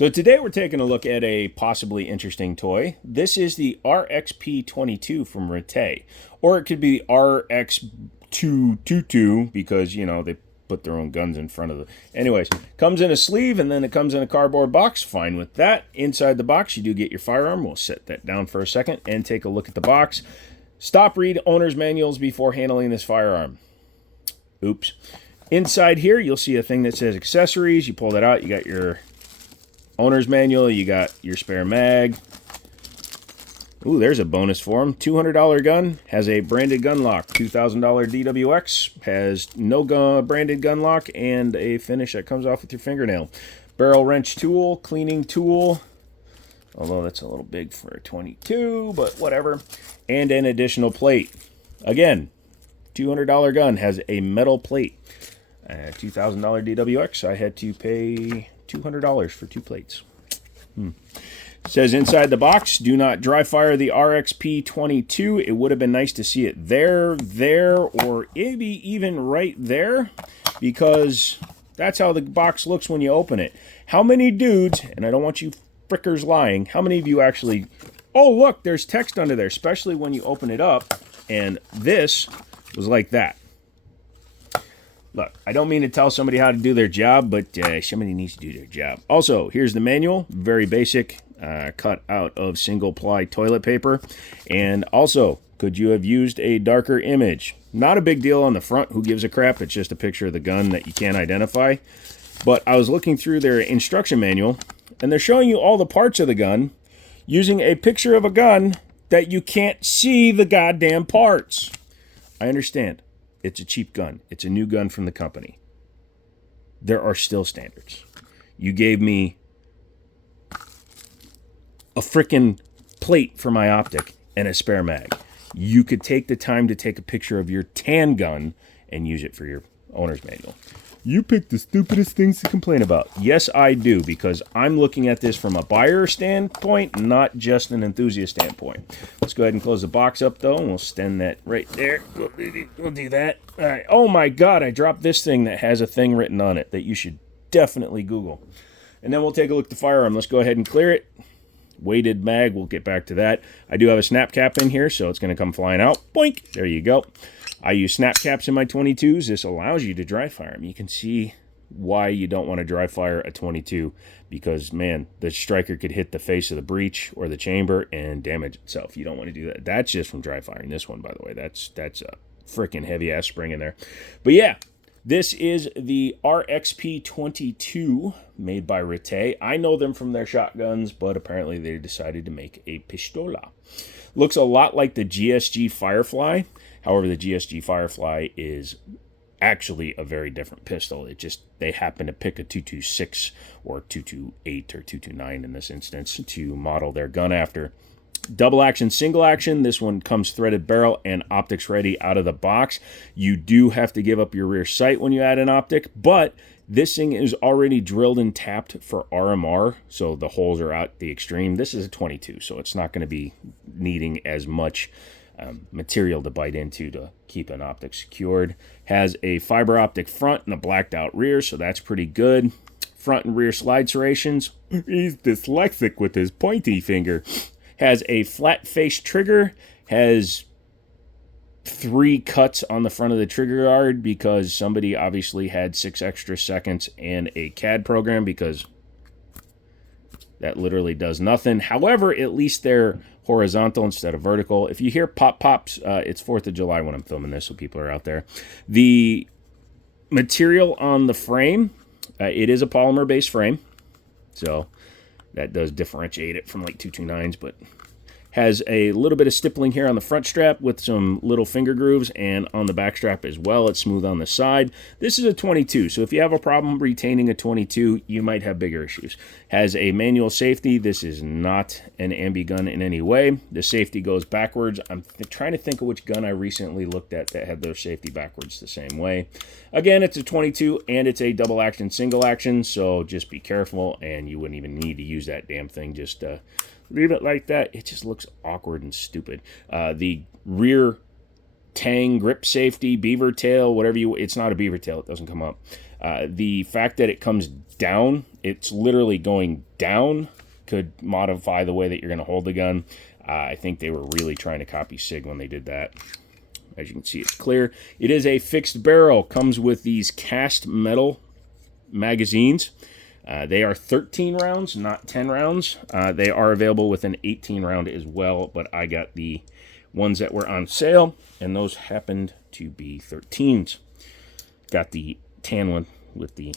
So today we're taking a look at a possibly interesting toy. This is the RXP 22 from Retay, or it could be RX222 because, you know, they put their own guns in front of the... Anyways, comes in a sleeve and then it comes in a cardboard box. Fine with that. Inside the box, you do get your firearm. We'll set that down for a second and take a look at the box. Stop, read owner's manuals before handling this firearm. Oops. Inside here, you'll see a thing that says accessories. You pull that out, you got your owner's manual, you got your spare mag. Ooh, there's a bonus for them. $200 gun, has a branded gun lock. $2,000 DWX, has no branded gun lock, and a finish that comes off with your fingernail. Barrel wrench tool, cleaning tool, although that's a little big for a 22, but whatever. And an additional plate. Again, $200 gun has a metal plate. $2,000 DWX, I had to pay $200 for 2 plates. Says inside the box, do not dry fire the RXP 22. It would have been nice to see it there, or maybe even right there, because that's how the box looks when you open it. How many dudes, and I don't want you frickers lying, how many of you actually, oh look, there's text under there, especially when you open it up, and this was like that. Look, I don't mean to tell somebody how to do their job, but somebody needs to do their job. Also, here's the manual, very basic, cut out of single-ply toilet paper. And also, could you have used a darker image? Not a big deal on the front, who gives a crap? It's just a picture of the gun that you can't identify. But I was looking through their instruction manual, and they're showing you all the parts of the gun using a picture of a gun that you can't see the goddamn parts. I understand. It's a cheap gun. It's a new gun from the company. There are still standards. You gave me a frickin' plate for my optic and a spare mag. You could take the time to take a picture of your tan gun and use it for your owner's manual. You pick the stupidest things to complain about. Yes, I do, because I'm looking at this from a buyer standpoint, not just an enthusiast standpoint. Let's go ahead and close the box up, though, and we'll stand that right there. We'll do that. All right. Oh, my God, I dropped this thing that has a thing written on it that you should definitely Google. And then we'll take a look at the firearm. Let's go ahead and clear it. Weighted mag, we'll get back to that. I do have a snap cap in here, so it's going to come flying out. Boink! There you go. I use snap caps in my 22s. This allows you to dry fire them. You can see why you don't want to dry fire a 22 because, man, the striker could hit the face of the breech or the chamber and damage itself. You don't want to do that. That's just from dry firing this one, by the way. That's a freaking heavy-ass spring in there. But, yeah, this is the RXP 22 made by Retay. I know them from their shotguns, but apparently they decided to make a pistola. Looks a lot like the GSG Firefly. However, the GSG Firefly is actually a very different pistol. It just, they happen to pick a 226 or 228 or 229 in this instance to model their gun after. Double action, single action. This one comes threaded barrel and optics ready out of the box. You do have to give up your rear sight when you add an optic, but this thing is already drilled and tapped for RMR, so the holes are out the extreme. This is a 22, so it's not going to be needing as much material to bite into to keep an optic secured. Has a fiber optic front and a blacked out rear, so that's pretty good. Front and rear slide serrations. He's dyslexic with his pointy finger. Has a flat face trigger. Has 3 cuts on the front of the trigger guard because somebody obviously had 6 extra seconds and a CAD program because that literally does nothing. However, at least they're horizontal instead of vertical. If you hear pops, it's 4th of July when I'm filming this, so people are out there. The material on the frame, it is a polymer-based frame, so that does differentiate it from like 229s, but has a little bit of stippling here on the front strap with some little finger grooves, and on the back strap as well. It's smooth on the side. This is a 22, so if you have a problem retaining a 22, you might have bigger issues. Has a manual safety. This is not an ambi gun in any way. The safety goes backwards. I'm trying to think of which gun I recently looked at that had their safety backwards the same way. Again, it's a 22, and it's a double action, single action, so just be careful, and you wouldn't even need to use that damn thing. Just leave it like that. It just looks awkward and stupid. The rear tang grip safety, beaver tail, whatever you... It's not a beaver tail. It doesn't come up. The fact that it comes down, it's literally going down, could modify the way that you're going to hold the gun. I think they were really trying to copy SIG when they did that. As you can see, it's clear. It is a fixed barrel. Comes with these cast metal magazines. They are 13 rounds, not 10 rounds. They are available with an 18 round as well, but I got the ones that were on sale, and those happened to be 13s. Got the tan one with the...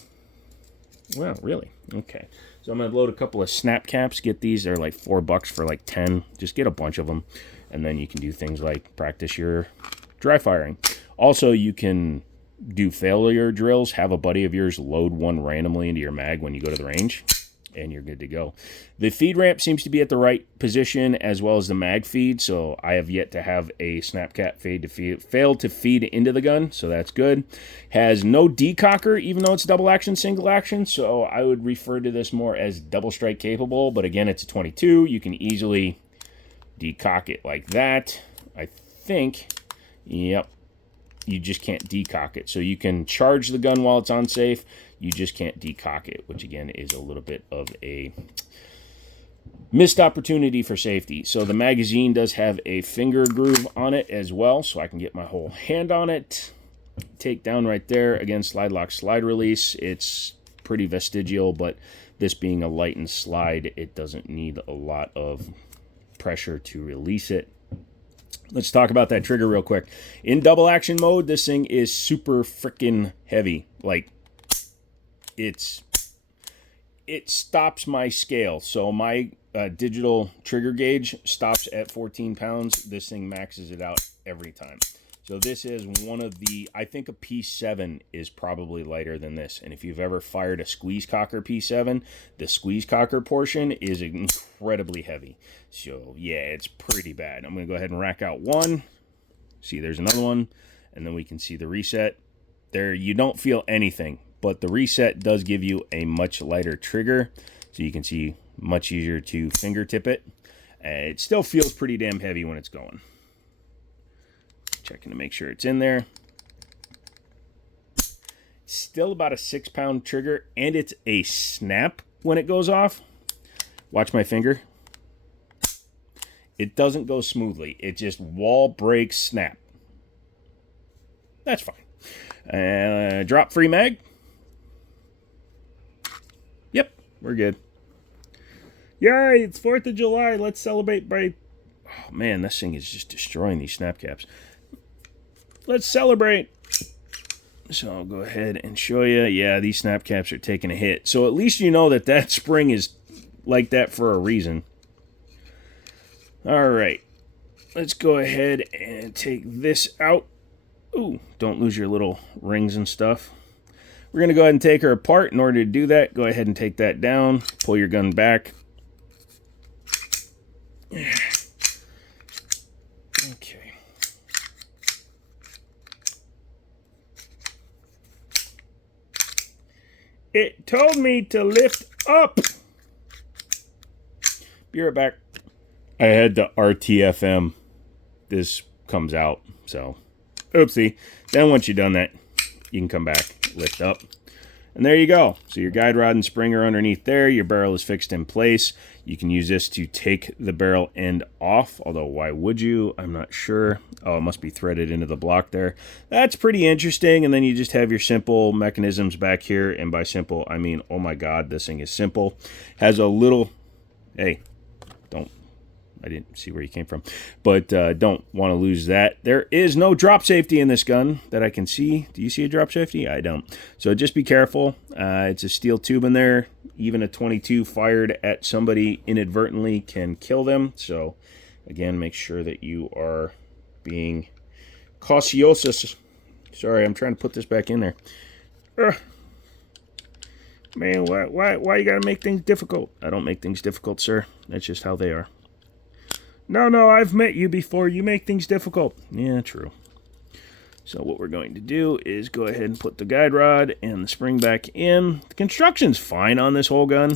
Well, really? Okay. So I'm going to load a couple of snap caps. Get these. They're like $4 for like 10. Just get a bunch of them, and then you can do things like practice your dry firing. Also, you can do failure drills. Have a buddy of yours load one randomly into your mag when you go to the range, and you're good to go. The feed ramp seems to be at the right position, as well as the mag feed, so I have yet to have a snap cap fail to feed into the gun, so that's good. Has no decocker, even though it's double action, single action, so I would refer to this more as double strike capable, but again, it's a 22. You can easily decock it like that. I think, yep, you just can't decock it. So you can charge the gun while it's on safe, you just can't decock it, which again is a little bit of a missed opportunity for safety. So the magazine does have a finger groove on it as well, so I can get my whole hand on it. Take down right there. Again, slide lock, slide release. It's pretty vestigial, but this being a light and slide, it doesn't need a lot of pressure to release it. Let's talk about that trigger real quick. In double action mode, this thing is super freaking heavy. Like, it stops my scale. So my digital trigger gauge stops at 14 pounds. This thing maxes it out every time. So this is one of the, I think a P7 is probably lighter than this. And if you've ever fired a squeeze cocker P7, the squeeze cocker portion is incredibly heavy. So yeah, it's pretty bad. I'm going to go ahead and rack out one. See, there's another one. And then we can see the reset. There, you don't feel anything, but the reset does give you a much lighter trigger. So you can see much easier to fingertip it. It still feels pretty damn heavy when it's going. Checking to make sure it's in there. Still about a 6-pound trigger, and it's a snap when it goes off. Watch my finger. It doesn't go smoothly. It just wall breaks, snap. That's fine. Drop free mag. Yep, we're good. Yay, it's 4th of July. Let's celebrate by... Oh, man, this thing is just destroying these snap caps. Let's celebrate. So I'll go ahead and show you. Yeah, these snap caps are taking a hit. So at least you know that that spring is like that for a reason. All right. Let's go ahead and take this out. Ooh, don't lose your little rings and stuff. We're going to go ahead and take her apart. In order to do that, go ahead and take that down. Pull your gun back. Okay. It told me to lift up. Be right back. I had the RTFM. This comes out, so oopsie. Then once you've done that, you can come back, lift up. And there you go. So your guide rod and spring are underneath there. Your barrel is fixed in place. You can use this to take the barrel end off, although why would you? I'm not sure. Oh, it must be threaded into the block there. That's pretty interesting. And then you just have your simple mechanisms back here. And by simple, I mean, oh my God, this thing is simple. Has a little, hey, I didn't see where you came from, but don't want to lose that. There is no drop safety in this gun that I can see. Do you see a drop safety? I don't. So just be careful. It's a steel tube in there. Even a 22 fired at somebody inadvertently can kill them. So again, make sure that you are being cautious. Sorry, I'm trying to put this back in there. Man, why you gotta make things difficult? I don't make things difficult, sir. That's just how they are. No, I've met you before. You make things difficult. Yeah, true. So what we're going to do is go ahead and put the guide rod and the spring back in. The construction's fine on this whole gun.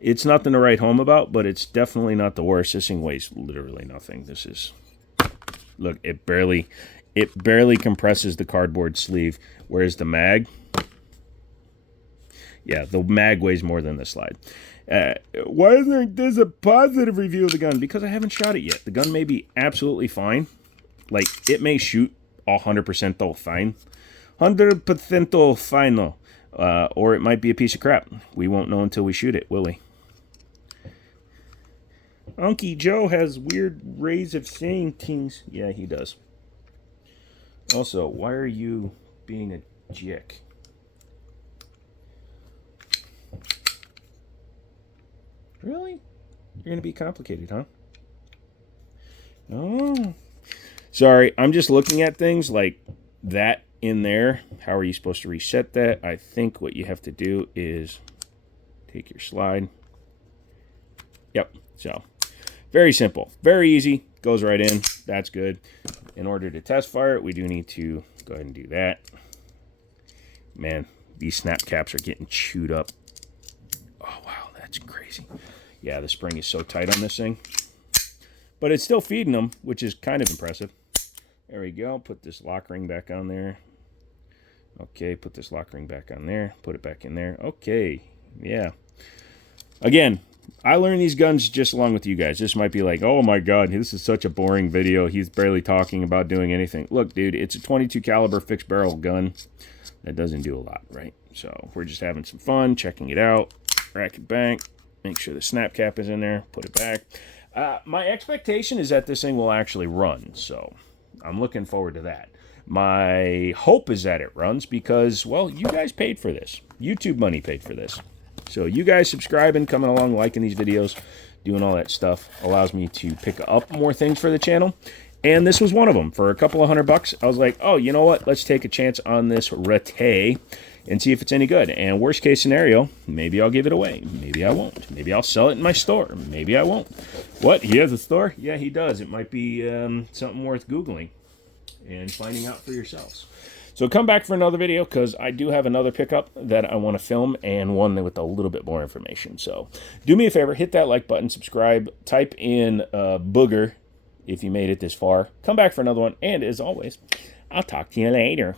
It's nothing to write home about, but it's definitely not the worst. This thing weighs literally nothing. This is... Look, it barely compresses the cardboard sleeve, whereas the mag... Yeah, the mag weighs more than the slide. Why isn't this a positive review of the gun? Because I haven't shot it yet. The gun may be absolutely fine. Like, it may shoot 100% fine. 100% fine. Or it might be a piece of crap. We won't know until we shoot it, will we? Unky Joe has weird ways of saying things. Yeah, he does. Also, why are you being a jick? Really? You're going to be complicated, huh? Oh. Sorry, I'm just looking at things like that in there. How are you supposed to reset that? I think what you have to do is take your slide. Yep, so very simple, very easy, goes right in. That's good. In order to test fire it, we do need to go ahead and do that. Man, these snap caps are getting chewed up. Oh, wow, that's crazy. Yeah, the spring is so tight on this thing. But it's still feeding them, which is kind of impressive. There we go. Put this lock ring back on there. Okay, put this lock ring back on there. Put it back in there. Okay, yeah. Again, I learned these guns just along with you guys. This might be like, oh my god, this is such a boring video. He's barely talking about doing anything. Look, dude, it's a 22 caliber fixed barrel gun. That doesn't do a lot, right? So we're just having some fun, checking it out. Rack it back. Make sure the snap cap is in there. Put it back. My expectation is that this thing will actually run, so I'm looking forward to that. My hope is that it runs because, well, you guys paid for this. YouTube money paid for this. So you guys subscribing, coming along, liking these videos, doing all that stuff allows me to pick up more things for the channel. And this was one of them. For a couple of $100, I was like, oh, you know what? Let's take a chance on this Retay and see if it's any good. And worst case scenario, maybe I'll give it away. Maybe I won't. Maybe I'll sell it in my store. Maybe I won't. What? He has a store? Yeah, he does. It might be something worth Googling and finding out for yourselves. So come back for another video because I do have another pickup that I want to film and one with a little bit more information. So do me a favor, hit that like button, subscribe, type in booger if you made it this far. Come back for another one. And as always, I'll talk to you later.